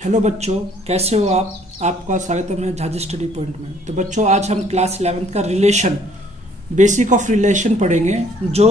Hello बच्चों, कैसे हो आप। आपका स्वागत है मेरे झाजी स्टडी पॉइंट में। तो बच्चों, आज हम क्लास 11th का रिलेशन, बेसिक ऑफ रिलेशन पढ़ेंगे, जो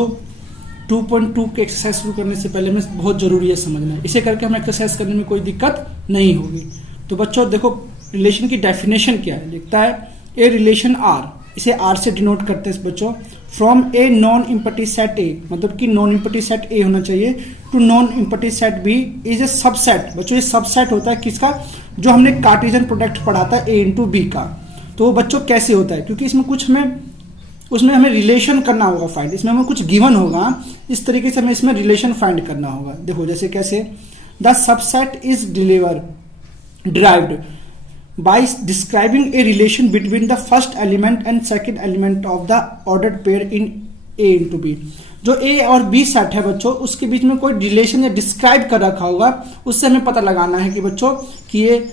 2.2 के एक्सरसाइज शुरू करने से पहले में बहुत ज़रूरी है समझना। इसे करके हम एक्सरसाइज करने में कोई दिक्कत नहीं होगी। तो बच्चों देखो, रिलेशन की डेफिनेशन क्या है। लिखता है ए रिलेशन आर, इसे आर से डिनोट करते हैं बच्चों। From a non empty set A, मतलब कि नॉन इम्पटी सेट ए होना चाहिए, to non empty set B is a subset. बच्चों ये सबसेट होता है किसका, जो हमने कार्टेशियन प्रोडक्ट पढ़ा था ए इंटू बी का। तो वो बच्चों कैसे होता है, क्योंकि इसमें कुछ उसमें हमें रिलेशन करना होगा फाइंड। इसमें हमें कुछ गिवन होगा, इस तरीके से हमें इसमें रिलेशन फाइंड करना होगा। देखो जैसे कैसे, the subset is derived by describing a relation between the first element and second element of the ordered pair in A into B। जो A और B सेट है बच्चों, उसके बीच में कोई रिलेशन या डिस्क्राइब कर रखा होगा, उससे हमें पता लगाना है कि बच्चों कि ये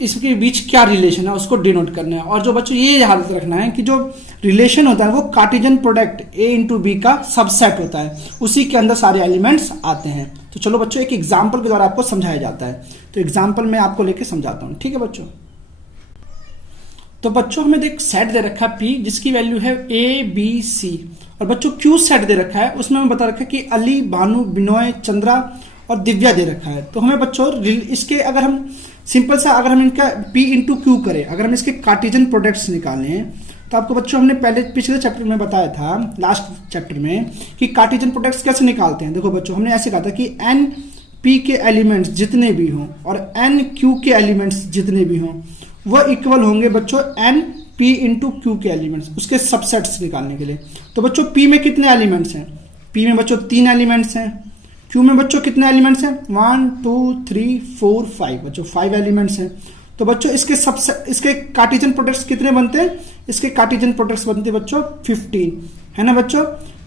इसके बीच क्या रिलेशन है, उसको डिनोट करना है। और जो बच्चों ये याद रखना है कि जो रिलेशन होता है वो cartesian product A into B का सबसेट होता है, उसी के अंदर सारे एलिमेंट्स आते हैं। तो चलो बच्चों, एक एग्जाम्पल के द्वारा आपको समझाया जाता है। तो एग्जाम्पल मैं आपको लेके समझाता हूँ, ठीक है बच्चों। तो बच्चों हमें एक सेट दे रखा है P, जिसकी वैल्यू है A B C। और बच्चों Q सेट दे रखा है, उसमें हमें बता रखा है कि अली, भानु, बिनोय, चंद्रा और दिव्या दे रखा है। तो हमें बच्चों इसके अगर हम सिंपल सा अगर हम इनका P इंटू क्यू करें, अगर हम इसके कार्टेशियन प्रोडक्ट्स निकालें, तो आपको बच्चों हमने पिछले चैप्टर में बताया था, लास्ट चैप्टर में, कि कार्टेशियन प्रोडक्ट्स कैसे निकालते हैं। देखो बच्चों, हमने ऐसे कहा था कि एन पी के एलिमेंट्स जितने भी हों और एन क्यू के एलिमेंट्स जितने भी हों वो इक्वल होंगे बच्चों एन पी इंटू क्यू के एलिमेंट्स, उसके सबसेट्स निकालने के लिए। तो बच्चों पी में कितने एलिमेंट्स हैं, पी में बच्चों 3 एलिमेंट्स हैं। क्यू में बच्चों कितने एलिमेंट्स हैं, 1 2 3 4 5, बच्चों 5 एलिमेंट्स हैं। तो बच्चों इसके कार्टेशियन प्रोडक्ट्स कितने बनते हैं, इसके कार्टेशियन प्रोडक्ट्स बनते हैं बच्चों 15, है ना बच्चों।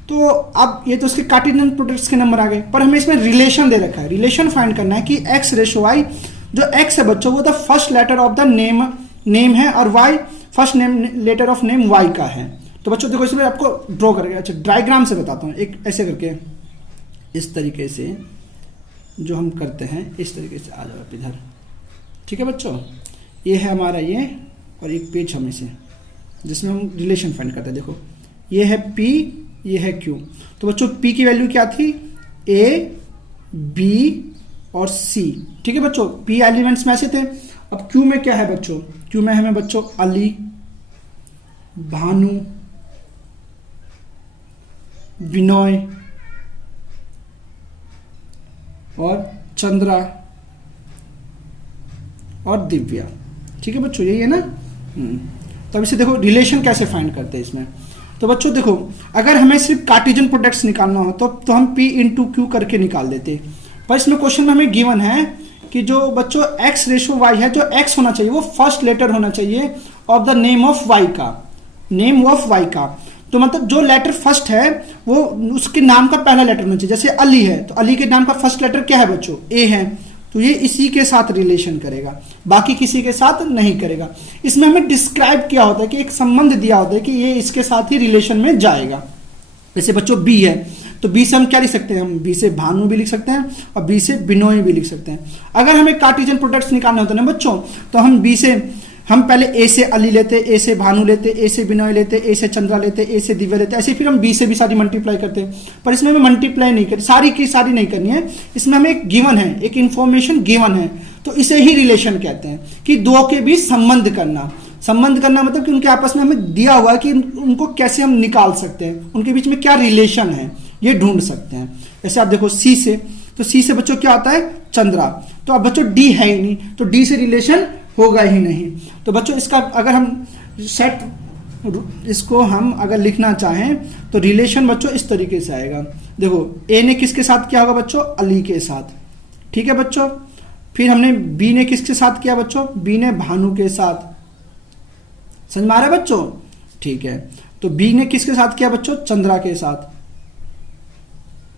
तो अब ये तो इसके कार्टेशियन प्रोडक्ट्स के नंबर आ गए, पर हमें इसमें रिलेशन दे रखा है। रिलेशन फाइंड करना है कि एक्स रेशो वाई, जो एक्स है बच्चों वो the first letter of the name है, और Y first letter of name Y का है। तो बच्चों देखो, इसमें आपको ड्रॉ करके, अच्छा डायग्राम से बताता हूँ, एक ऐसे करके, इस तरीके से जो हम करते हैं, इस तरीके से आ जाओ आप इधर, ठीक है बच्चों। ये है हमारा ये, और एक पेज हमें से जिसमें हम रिलेशन फाइंड करते हैं। देखो ये है P, ये है Q। तो बच्चों P की वैल्यू क्या थी, A B और C, ठीक है बच्चों। P एलिमेंट्स में ऐसे थे। अब Q में क्या है बच्चों, Q में हमें बच्चों अली, भानु, विनोय और चंद्रा और दिव्या, ठीक है बच्चों, यही है ना। तो अब इसे देखो रिलेशन कैसे फाइंड करते हैं इसमें। तो बच्चों देखो, अगर हमें सिर्फ कार्टेशियन प्रोडक्ट्स निकालना हो तो हम P इंटू क्यू करके निकाल देते, पर इसमें क्वेश्चन में हमें गिवन है कि जो बच्चों x रेशो y है, जो x होना चाहिए वो फर्स्ट लेटर होना चाहिए of the name of y का, नेम ऑफ y का। तो मतलब जो लेटर फर्स्ट है वो उसके नाम का पहला लेटर होना चाहिए। जैसे अली है, तो अली के नाम का फर्स्ट लेटर क्या है बच्चों, A है, तो ये इसी के साथ रिलेशन करेगा, बाकी किसी के साथ नहीं करेगा। इसमें हमें डिस्क्राइब किया होता है कि एक संबंध दिया होता है कि ये इसके साथ ही रिलेशन में जाएगा। जैसे बच्चों B है, तो B से हम क्या लिख सकते हैं, हम B से भानु भी लिख सकते हैं और B से बिनोय भी लिख सकते हैं। अगर हमें कार्टेशियन प्रोडक्ट्स निकालने होते हैं ना बच्चों, तो हम पहले A से अली लेते, A से भानु लेते, A से बिनोय लेते, A से चंद्रा लेते, A से दिव्या लेते, ऐसे फिर हम B से भी सारी मल्टीप्लाई करते। पर इसमें हमें मल्टीप्लाई नहीं करनी, सारी की सारी नहीं करनी है। इसमें हमें एक गिवन है, एक इंफॉर्मेशन गिवन है, तो इसे ही रिलेशन कहते हैं कि दो के बीच संबंध करना। संबंध करना मतलब कि उनके आपस में हमें दिया हुआ है कि उनको कैसे हम निकाल सकते हैं, उनके बीच में क्या रिलेशन है ये ढूंढ सकते हैं। जैसे आप देखो C से, तो C से बच्चों क्या आता है, चंद्रा। तो अब बच्चों D है ही नहीं, तो D से रिलेशन होगा ही नहीं। तो बच्चों इसका अगर हम इसको हम अगर लिखना चाहें तो रिलेशन बच्चों इस तरीके से आएगा। देखो A ने किसके साथ किया होगा बच्चों, अली के साथ, ठीक है बच्चों। फिर हमने B ने किसके साथ किया बच्चों, B ने भानु के साथ, समझ में आ रहा है बच्चों, ठीक है। तो B ने किसके साथ किया बच्चों, चंद्रा के साथ,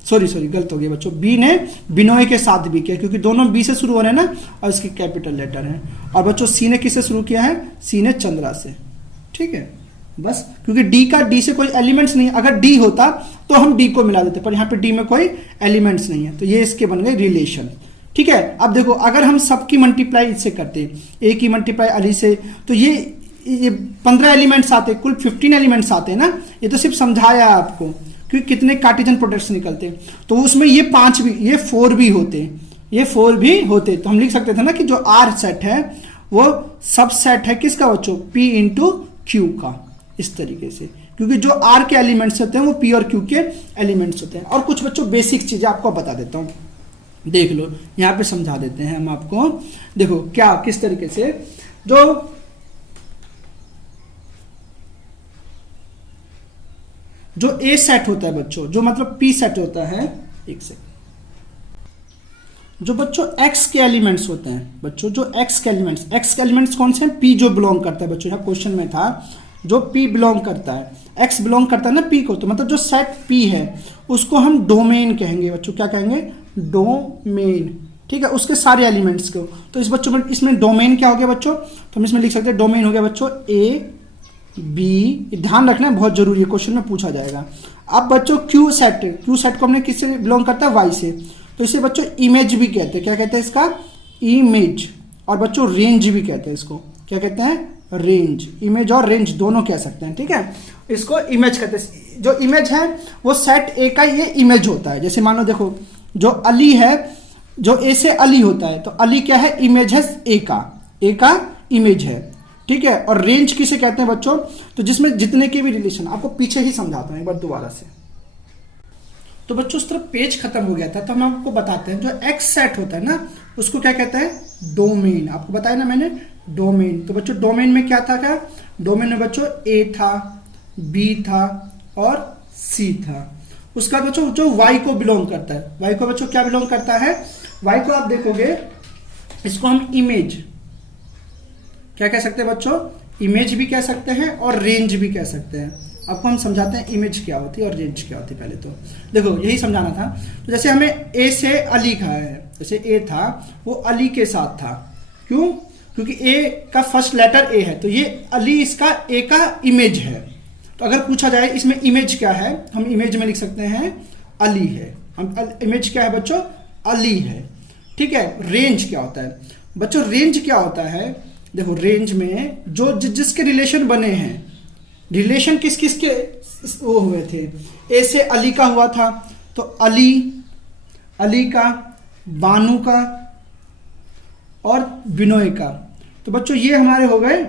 सॉरी गलत हो गया बच्चों, B ने बिनोय के साथ भी किया, क्योंकि दोनों B से शुरू हो रहे हैं ना, और इसके कैपिटल लेटर हैं। और बच्चों C ने किससे शुरू किया है, C ने चंद्रा से, ठीक है। बस क्योंकि D से कोई एलिमेंट्स नहीं है, अगर D होता तो हम D को मिला देते, पर यहाँ पे D में कोई एलिमेंट्स नहीं है, तो ये इसके बन गए रिलेशन, ठीक है। अब देखो अगर हम सबकी मल्टीप्लाई इससे करते हैं, ए की मल्टीप्लाई अली से, तो ये 15 एलिमेंट्स आते, कुल 15 एलिमेंट्स आते हैं ना। ये तो सिर्फ समझाया आपको कि कितने कार्टेशियन प्रोडक्ट्स निकलते हैं। तो उसमें ये 5 भी, ये 4 भी होते हैं, ये 4 भी होते। तो हम लिख सकते थे ना कि जो आर सेट है वो सब सेट है किसका बच्चों, पी इंटू क्यू का, इस तरीके से, क्योंकि जो आर के एलिमेंट्स होते हैं वो पी और क्यू के एलिमेंट्स होते हैं। और कुछ बच्चों बेसिक चीजें आपको बता देता हूं, देख लो यहां पे समझा देते हैं हम आपको। देखो क्या किस तरीके से जो ए सेट होता है बच्चों, जो मतलब पी सेट होता है, एक सेट, जो बच्चों एक्स के एलिमेंट्स होते हैं बच्चों, जो एक्स के एलिमेंट्स कौन से हैं, पी जो बिलोंग करता है बच्चों, यहाँ क्वेश्चन में था जो पी बिलोंग करता है, एक्स बिलोंग करता है ना पी को, तो मतलब जो सेट पी है उसको हम डोमेन कहेंगे बच्चों, क्या कहेंगे, डोमेन, ठीक है, उसके सारे एलिमेंट्स को। तो इस बच्चों में इसमें डोमेन क्या हो गया बच्चों, तो हम इसमें लिख सकते हैं डोमेन हो गया बच्चों ए बी, ध्यान रखना है बहुत जरूरी है, क्वेश्चन में पूछा जाएगा। अब बच्चों क्यू सेट को हमने किससे बिलोंग करता है, वाई से, तो इसे बच्चों इमेज भी कहते हैं, क्या कहते हैं इसका, इमेज। और बच्चों रेंज भी कहते हैं इसको, क्या कहते हैं, रेंज। इमेज और रेंज दोनों कह सकते हैं, ठीक है, इसको इमेज कहते हैं। जो इमेज है वो सेट ए का ये इमेज होता है। जैसे मान लो देखो जो अली है, जो ए से अली होता है, तो अली क्या है, इमेज है ए का इमेज है, ठीक है। और रेंज किसे कहते हैं बच्चों, तो जिसमें जितने के भी रिलेशन, आपको पीछे ही समझाता हूं एक बार दोबारा से। तो बच्चों उस तरफ पेज खत्म हो गया था, तो हम आपको बताते हैं जो एक्स सेट होता है ना उसको क्या कहते हैं, डोमेन। आपको बताया ना मैंने, डोमेन। तो बच्चों डोमेन में क्या था, क्या डोमेन में बच्चों ए था, बी था और सी था। उसका बच्चों जो वाई को बिलोंग करता है, वाई को बच्चों क्या बिलोंग करता है, वाई को आप देखोगे इसको हम इमेज क्या कह सकते हैं बच्चों, इमेज भी कह सकते हैं और रेंज भी कह सकते हैं। आपको हम समझाते हैं इमेज क्या होती है और रेंज क्या होती है। पहले तो देखो यही समझाना था। तो जैसे हमें ए से अली का है, जैसे ए था वो अली के साथ था, क्यों, क्योंकि ए का फर्स्ट लेटर ए है, तो ये अली इसका ए का इमेज है। तो अगर पूछा जाए इसमें इमेज क्या है, हम इमेज में लिख सकते हैं अली है। हम इमेज क्या है बच्चों, अली है, ठीक है। रेंज क्या होता है बच्चों, रेंज क्या होता है, देखो रेंज में जो जिसके रिलेशन बने हैं, रिलेशन किस किस के वो हुए थे, ए से अली का हुआ था, तो अली का, बानू का और बिनोय का, तो बच्चों ये हमारे हो गए,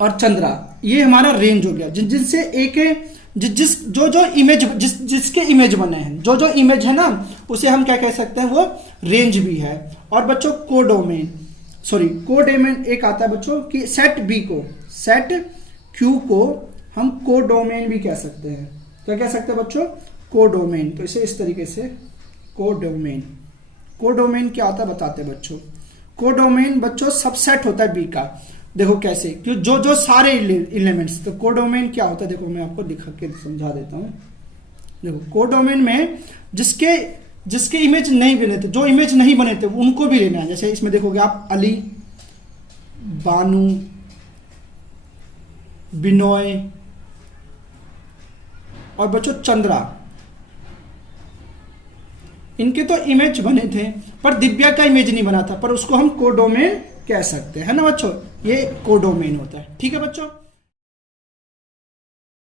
और चंद्रा, ये हमारा रेंज हो गया। जिनसे एक जो इमेज जिसके इमेज बने हैं, जो इमेज है ना उसे हम क्या कह सकते हैं, वो रेंज भी है। और बच्चों कोडोमेन एक आता है बच्चों कि सेट बी को, सेट क्यू को हम कोडोमेन भी कह सकते हैं। क्या कह सकते हैं बच्चों, कोडोमेन। तो इसे इस तरीके से कोडोमेन क्या होता है बताते हैं बच्चों। कोडोमेन बच्चों सबसेट होता है बी का। देखो कैसे, क्यों जो सारे एलिमेंट्स, तो कोडोमेन क्या होता है, देखो मैं आपको दिखा के समझा देता हूं। देखो कोडोमेन में जिसके इमेज नहीं बने थे, जो इमेज नहीं बने थे उनको भी लेना है। जैसे इसमें देखोगे आप अली, बानू, बिनोय और बच्चों चंद्रा, इनके तो इमेज बने थे पर दिव्या का इमेज नहीं बना था, पर उसको हम कोडोमेन कह सकते हैं ना बच्चों, ये कोडोमेन होता है, ठीक है बच्चों।